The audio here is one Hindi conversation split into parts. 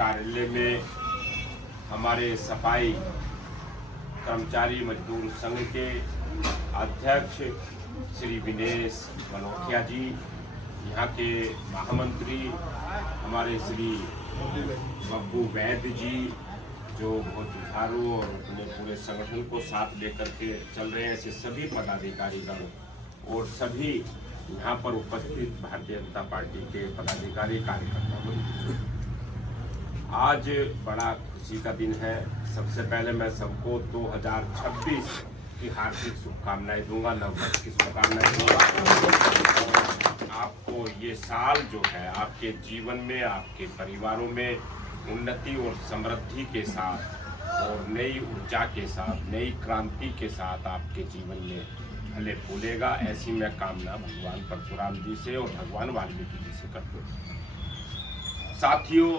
कार्यालय में हमारे सफाई कर्मचारी मजदूर संघ के अध्यक्ष श्री विनेश मनोठिया जी, यहाँ के महामंत्री हमारे श्री बब्बू वैद्य जी, जो बहुत जुझारू और अपने पूरे संगठन को साथ लेकर के चल रहे हैं, ऐसे सभी पदाधिकारीगण और सभी यहाँ पर उपस्थित भारतीय जनता पार्टी के पदाधिकारी कार्यकर्ता, आज बड़ा खुशी का दिन है। सबसे पहले मैं सबको 2026 की हार्दिक शुभकामनाएं दूंगा, नववर्ष की शुभकामनाएं दूंगा। आपको ये साल जो है आपके जीवन में, आपके परिवारों में उन्नति और समृद्धि के साथ और नई ऊर्जा के साथ, नई क्रांति के साथ आपके जीवन में फले फूलेगा, ऐसी मैं कामना भगवान परशुराम जी से और भगवान वाल्मीकि जी से करता हूँ। साथियों,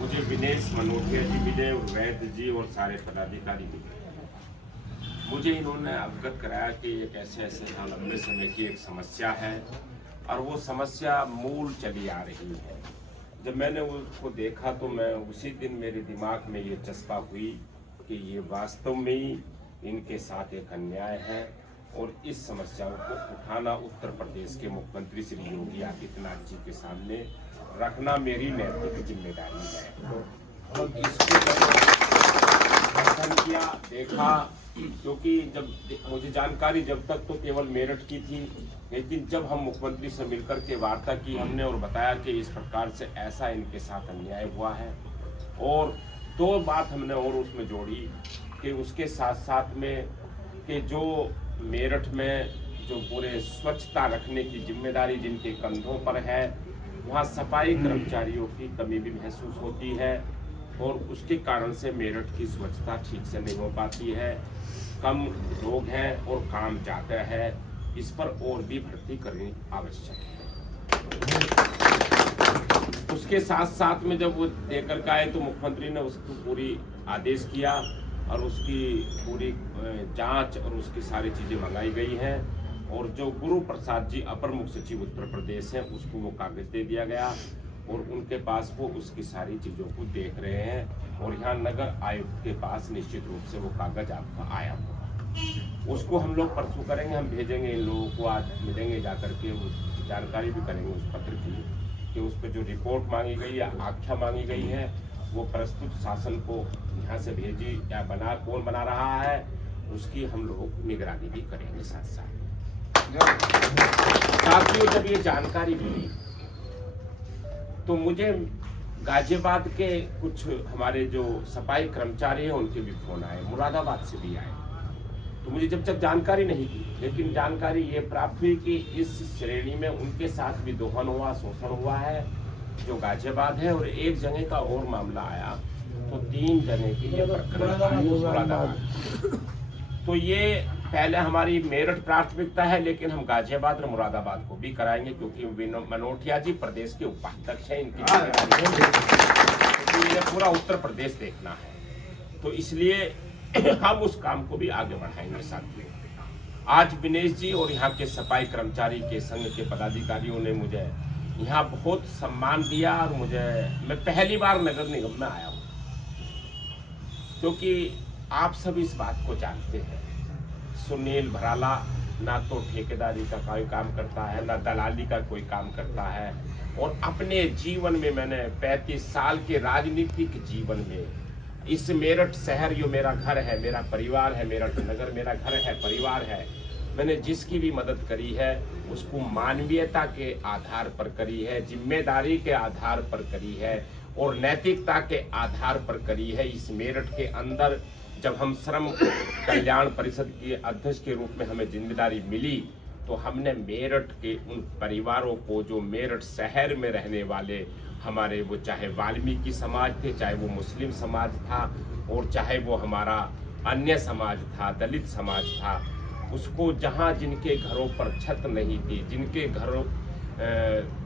मुझे विनेश मनोठिया जी मिले और वैद्य जी और सारे पदाधिकारी मिले। मुझे इन्होंने अवगत कराया कि एक ऐसे लंबे समय की एक समस्या है और वो समस्या मूल चली आ रही है। जब मैंने उसको देखा तो मैं उसी दिन मेरे दिमाग में ये चस्पा हुई कि ये वास्तव में ही इनके साथ एक अन्याय है और इस समस्याओं को उठाना उत्तर प्रदेश के मुख्यमंत्री श्री योगी आदित्यनाथ जी के सामने रखना मेरी नैतिक जिम्मेदारी है। तो इसको दर्शन किया, देखा, क्योंकि जब मुझे जानकारी जब तक तो केवल मेरठ की थी, लेकिन जब हम मुख्यमंत्री से मिलकर के वार्ता की हमने और बताया कि इस प्रकार से ऐसा इनके साथ अन्याय हुआ है, और दो बात हमने और उसमें जोड़ी कि उसके साथ साथ में कि जो मेरठ में जो पूरे स्वच्छता रखने की जिम्मेदारी जिनके कंधों पर है, वहाँ सफाई कर्मचारियों की कमी भी महसूस होती है और उसके कारण से मेरठ की स्वच्छता ठीक से नहीं हो पाती है, कम लोग हैं और काम ज़्यादा है। इस पर और भी भर्ती करनी आवश्यक है। उसके साथ साथ में जब वो देकर के आए तो मुख्यमंत्री ने उसको पूरी आदेश किया और उसकी पूरी जांच और उसकी सारी चीज़ें मंगाई गई हैं, और जो गुरु प्रसाद जी अपर मुख्य सचिव उत्तर प्रदेश हैं उसको वो कागज़ दे दिया गया और उनके पास वो उसकी सारी चीज़ों को देख रहे हैं, और यहाँ नगर आयुक्त के पास निश्चित रूप से वो कागज़ आपका आया होगा। उसको हम लोग परसों करेंगे, हम भेजेंगे इन लोगों को, आज मिलेंगे जाकर के उस जानकारी भी करेंगे उस पत्र की कि उस पर जो रिपोर्ट मांगी गई या आख्या मांगी गई है वो प्रस्तुत शासन को यहाँ से भेजी या कौन बना रहा है उसकी हम लोग निगरानी भी करेंगे। साथियों, जब ये जानकारी मिली तो मुझे गाजियाबाद के कुछ हमारे जो सफाई कर्मचारी हैं उनके भी फोन आए, मुरादाबाद से भी आए। तो मुझे जब जानकारी नहीं थी, लेकिन जानकारी ये प्राप्त हुई कि इस श्रेणी में उनके साथ भी दोहन हुआ, शोषण हुआ है जो गाजियाबाद है, और एक जगह का और मामला आया तो 3 जगह की ये प्रकरण आए मुरादाबाद। तो ये पहले हमारी मेरठ प्राथमिकता है, लेकिन हम गाजियाबाद और मुरादाबाद को भी कराएंगे क्योंकि मनोठिया जी प्रदेश के उपाध्यक्ष हैं, इनकी तो पूरा उत्तर प्रदेश देखना है, तो इसलिए हम उस काम को भी आगे बढ़ाएंगे। साथियों, आज विनेश जी और यहाँ के सफाई कर्मचारी के संघ के पदाधिकारियों ने मुझे यहाँ बहुत सम्मान दिया और मैं पहली बार नगर निगम में आया हूँ, क्योंकि आप सब इस बात को जानते हैं, सुनील भराला ना तो ठेकेदारी का कोई काम करता है, ना दलाली का कोई काम करता है, और अपने जीवन में मैंने 35 साल के राजनीतिक जीवन में इस मेरठ शहर जो मेरा घर है, मेरा परिवार है, मेरठ नगर मेरा घर है, परिवार है, मैंने जिसकी भी मदद करी है उसको मानवीयता के आधार पर करी है, जिम्मेदारी के आधार पर करी है और नैतिकता के आधार पर करी है। इस मेरठ के अंदर जब हम श्रम कल्याण परिषद के अध्यक्ष के रूप में हमें जिम्मेदारी मिली तो हमने मेरठ के उन परिवारों को, जो मेरठ शहर में रहने वाले हमारे, वो चाहे वाल्मीकि समाज थे, चाहे वो मुस्लिम समाज था, और चाहे वो हमारा अन्य समाज था, दलित समाज था, उसको जहाँ जिनके घरों पर छत नहीं थी, जिनके घरों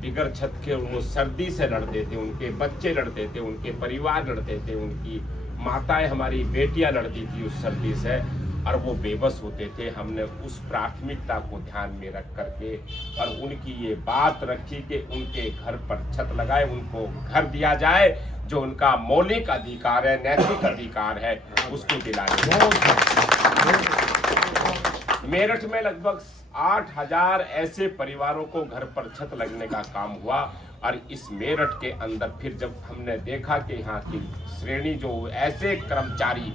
बिगर छत के वो सर्दी से लड़ते थे, उनके बच्चे लड़ते थे, उनके परिवार लड़ते थे, उनकी माताएं, हमारी बेटियां लड़ती थी उस सर्दी से, और वो बेबस होते थे। हमने उस प्राथमिकता को ध्यान में रख करके और उनकी ये बात रखी कि उनके घर पर छत लगाए, उनको घर दिया जाए, जो उनका मौलिक अधिकार है, नैतिक अधिकार है, उसको दिलाया। मेरठ में लगभग 8,000 ऐसे परिवारों को घर पर छत लगने का काम हुआ। और इस मेरठ के अंदर फिर जब हमने देखा कि यहाँ की श्रेणी, जो ऐसे कर्मचारी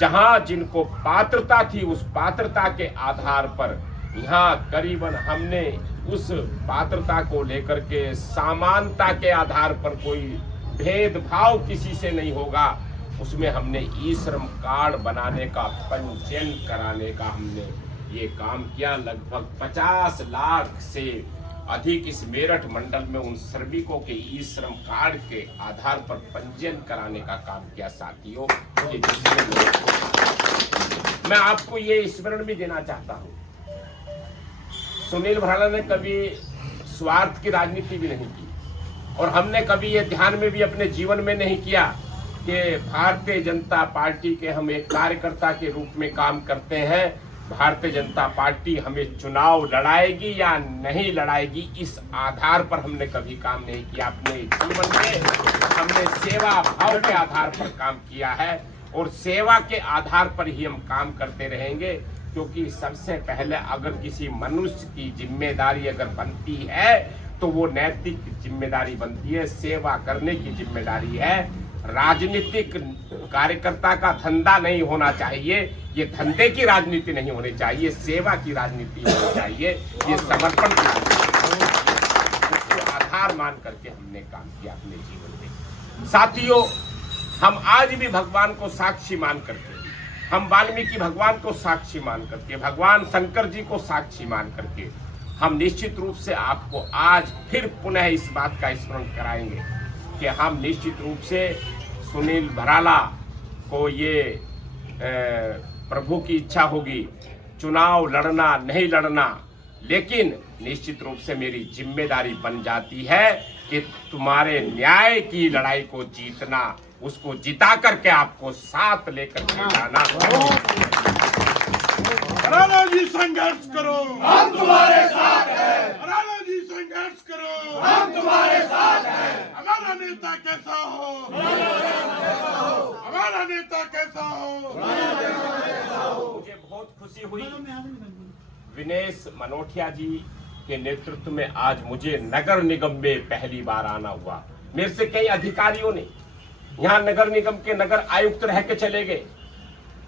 जहां जिनको पात्रता थी, उस पात्रता के आधार पर यहाँ करीबन हमने उस पात्रता को लेकर के समानता के आधार पर कोई भेदभाव किसी से नहीं होगा, उसमें हमने ई श्रम कार्ड बनाने का, पंजीयन कराने का हमने ये काम किया। लगभग 50 लाख से अधिक इस मेरठ मंडल में उन श्रमिकों के ई श्रम कार्ड के आधार पर पंजीयन कराने का काम किया। साथियों, मैं आपको ये स्मरण भी देना चाहता हूँ, सुनील भराला ने कभी स्वार्थ की राजनीति भी नहीं की और हमने कभी ये ध्यान में भी अपने जीवन में नहीं किया कि भारतीय जनता पार्टी के हम एक कार्यकर्ता के रूप में काम करते हैं, भारतीय जनता पार्टी हमें चुनाव लड़ाएगी या नहीं लड़ाएगी, इस आधार पर हमने कभी काम नहीं किया। अपने जीवन में हमने सेवा भाव के आधार पर काम किया है और सेवा के आधार पर ही हम काम करते रहेंगे, क्योंकि सबसे पहले अगर किसी मनुष्य की जिम्मेदारी अगर बनती है तो वो नैतिक जिम्मेदारी बनती है, सेवा करने की जिम्मेदारी है। राजनीतिक कार्यकर्ता का धंधा नहीं होना चाहिए, ये धंधे की राजनीति नहीं होनी चाहिए, सेवा की राजनीति होनी चाहिए, ये समर्पण की राजनीति, उसको आधार मान करके हमने काम किया अपने जीवन में। साथियों, हम आज भी भगवान को साक्षी मान करके, हम वाल्मीकि भगवान को साक्षी मान करके, भगवान शंकर जी को साक्षी मान करके, हम निश्चित रूप से आपको आज फिर पुनः इस बात का स्मरण कराएंगे कि हम निश्चित रूप से सुनील भराला को ये प्रभु की इच्छा होगी चुनाव लड़ना नहीं लड़ना, लेकिन निश्चित रूप से मेरी जिम्मेदारी बन जाती है कि तुम्हारे न्याय की लड़ाई को जीतना, उसको जिता करके आपको साथ लेकर के जाना। भराला जी संघर्ष करो, हम तुम्हारे साथ हैं। भराला जी संघर्ष करो, हम तुम्हारे साथ हैं। हमारा नेता कैसा हो, हमारा नेता कैसा हो। मुझे बहुत खुशी हुई विनेश मनोटिया जी के नेतृत्व में आज मुझे नगर निगम में पहली बार आना हुआ। मेरे से कई अधिकारियों ने यहाँ नगर निगम के नगर आयुक्त रह के चले गए,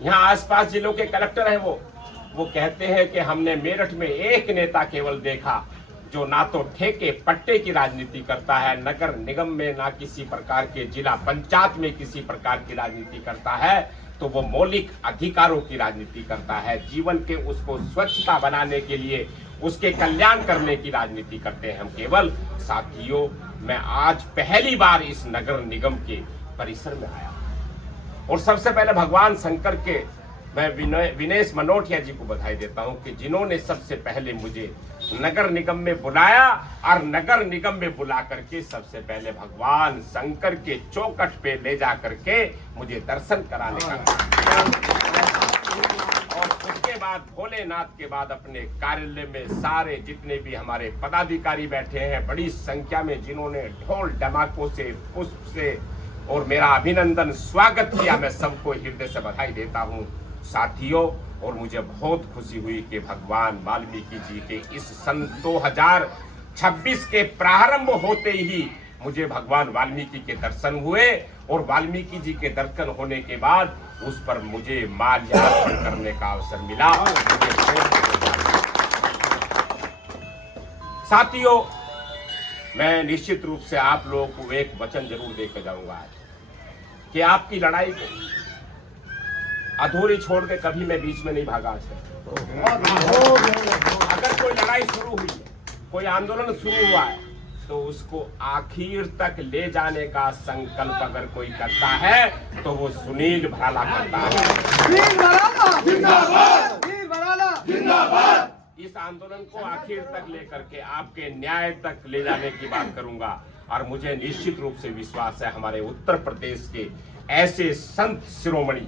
यहाँ आसपास जिलों के कलेक्टर हैं, वो कहते हैं कि हमने मेरठ में एक नेता केवल देखा जो ना तो ठेके पट्टे की राजनीति करता है, नगर निगम में ना किसी प्रकार के, जिला पंचायत में किसी प्रकार की राजनीति करता है, तो वो मौलिक अधिकारों की राजनीति करता है, जीवन के उसको स्वच्छता बनाने के लिए, उसके कल्याण करने की राजनीति करते हैं हम केवल। साथियों, मैं आज पहली बार इस नगर निगम के परिसर में आया और सबसे पहले भगवान शंकर के मैं विनेश मनोटिया जी को बधाई देता हूं कि जिन्होंने सबसे पहले मुझे नगर निगम में बुलाया और नगर निगम में बुला करके सबसे पहले भगवान शंकर के चौखट पे ले जा करके मुझे दर्शन कराने का, और उसके बाद भोलेनाथ के बाद अपने कार्यालय में सारे जितने भी हमारे पदाधिकारी बैठे हैं बड़ी संख्या में, जिन्होंने ढोल डमाकों से, पुष्प से और मेरा अभिनंदन स्वागत किया, मैं सबको हृदय से बधाई देता हूँ। साथियों, और मुझे बहुत खुशी हुई कि भगवान वाल्मीकि जी के इस सन 2026 के प्रारंभ होते ही मुझे भगवान वाल्मीकि के दर्शन हुए और वाल्मीकि जी के दर्शन होने के बाद उस पर मुझे माल्यार्पण करने का अवसर मिला। साथियों, मैं निश्चित रूप से आप लोगों को एक वचन जरूर देकर जाऊंगा आज कि आपकी लड़ाई को अधूरी छोड़ के कभी मैं बीच में नहीं भागा आज तक। अगर कोई लड़ाई शुरू हुई है, कोई आंदोलन शुरू हुआ है, तो उसको आखिर तक ले जाने का संकल्प अगर कोई करता है तो वो सुनील भराला करता है। इस आंदोलन को आखिर तक लेकर के आपके न्याय तक ले जाने की बात करूंगा और मुझे निश्चित रूप से विश्वास है हमारे उत्तर प्रदेश के ऐसे संत शिरोमणि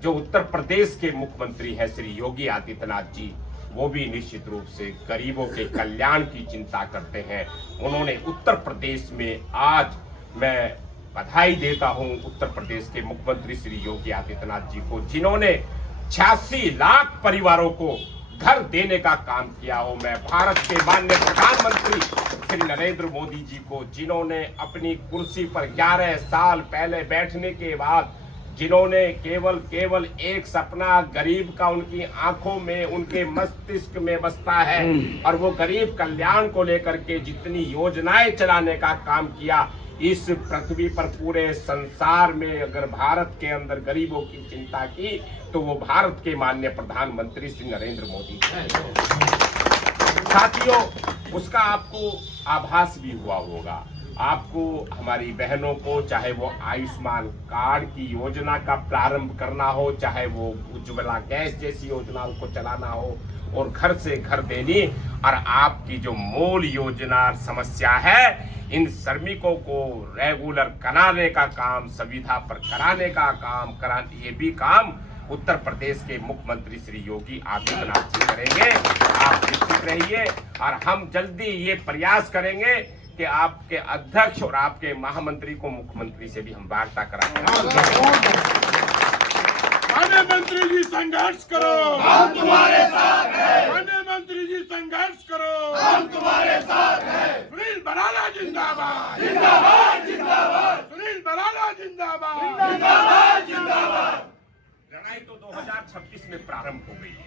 जो उत्तर प्रदेश के मुख्यमंत्री हैं श्री योगी आदित्यनाथ जी, वो भी निश्चित रूप से गरीबों के कल्याण की चिंता करते हैं। उन्होंने उत्तर प्रदेश में, आज मैं बधाई देता हूं उत्तर प्रदेश के मुख्यमंत्री श्री योगी आदित्यनाथ जी को, जिन्होंने 86 लाख परिवारों को घर देने का काम किया हो। मैं भारत के माननीय प्रधानमंत्री श्री नरेंद्र मोदी जी को, जिन्होंने अपनी कुर्सी पर 11 साल पहले बैठने के बाद जिन्होंने केवल एक सपना गरीब का उनकी आंखों में, उनके मस्तिष्क में बसता है, और वो गरीब कल्याण को लेकर के जितनी योजनाएं चलाने का काम किया, इस पृथ्वी पर पूरे संसार में अगर भारत के अंदर गरीबों की चिंता की तो वो भारत के माननीय प्रधानमंत्री श्री नरेंद्र मोदी जी। साथियों, उसका आपको आभास भी हुआ होगा। आपको, हमारी बहनों को, चाहे वो आयुष्मान कार्ड की योजना का प्रारंभ करना हो, चाहे वो उज्ज्वला गैस जैसी योजनाओं को चलाना हो, और घर से घर देनी, और आपकी जो मूल योजना समस्या है, इन श्रमिकों को रेगुलर कराने का काम, सुविधा पर कराने का काम, ये भी काम उत्तर प्रदेश के मुख्यमंत्री श्री योगी आदित्यनाथ जी करेंगे। आप निश्चित रहिए, और हम जल्दी ये प्रयास करेंगे कि आपके अध्यक्ष और आपके महामंत्री को मुख्यमंत्री से भी हम वार्ता कराएंगे। माननीय मंत्री जी संघर्ष करो, हम तुम्हारे साथ हैं। माननीय मंत्री जी संघर्ष करो, हम तुम्हारे साथ हैं। सुनील बराला जिंदाबाद, जिंदाबाद जिंदाबाद सुनील बराला जिंदाबाद। जिंदाबाद जिंदाबाद। लड़ाई तो 2026 में प्रारंभ हो गई है,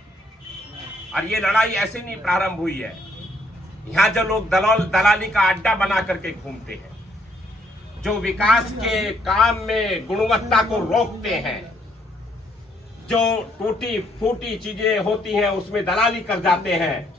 और ये लड़ाई ऐसे नहीं प्रारंभ हुई है। यहाँ जो लोग दलाली का अड्डा बना करके घूमते हैं, जो विकास के काम में गुणवत्ता को रोकते हैं, जो टूटी फूटी चीजें होती हैं उसमें दलाली कर जाते हैं,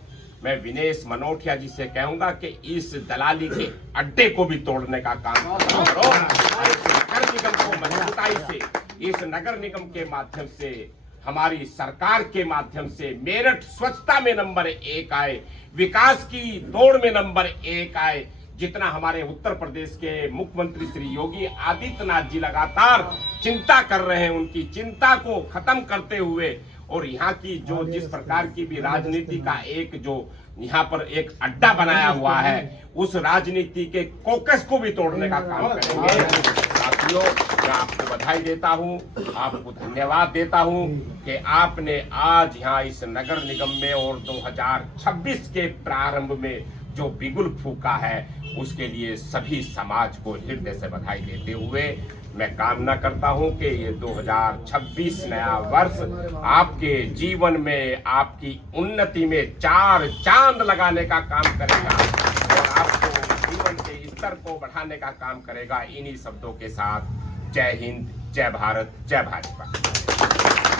मैं विनेश मनोटिया जी से कहूंगा कि इस दलाली के अड्डे को भी तोड़ने का काम करो। नगर निगम को मजबूताई से, इस नगर निगम के माध्यम से, हमारी सरकार के माध्यम से मेरठ स्वच्छता में नंबर 1 आए, विकास की दौड़ में नंबर 1 आए। जितना हमारे उत्तर प्रदेश के मुख्यमंत्री श्री योगी आदित्यनाथ जी लगातार चिंता कर रहे हैं, उनकी चिंता को खत्म करते हुए, और यहाँ की जो जिस प्रकार की भी राजनीति का एक जो यहाँ पर एक अड्डा बनाया हुआ है, उस राजनीति के कोकस को भी तोड़ने का काम करेंगे। साथियों, मैं आपको बधाई देता हूँ, आपको धन्यवाद देता हूँ कि आपने आज यहाँ इस नगर निगम में और 2026 के प्रारंभ में जो बिगुल फूका है, उसके लिए सभी समाज को हृदय से बधाई देते हुए मैं कामना करता हूं कि ये 2026 नया वर्ष आपके जीवन में, आपकी उन्नति में 4 चांद लगाने का काम करेगा, और आपको जीवन के स्तर को बढ़ाने का काम करेगा। इन्हीं शब्दों के साथ जय हिंद, जय भारत, जय भाजपा।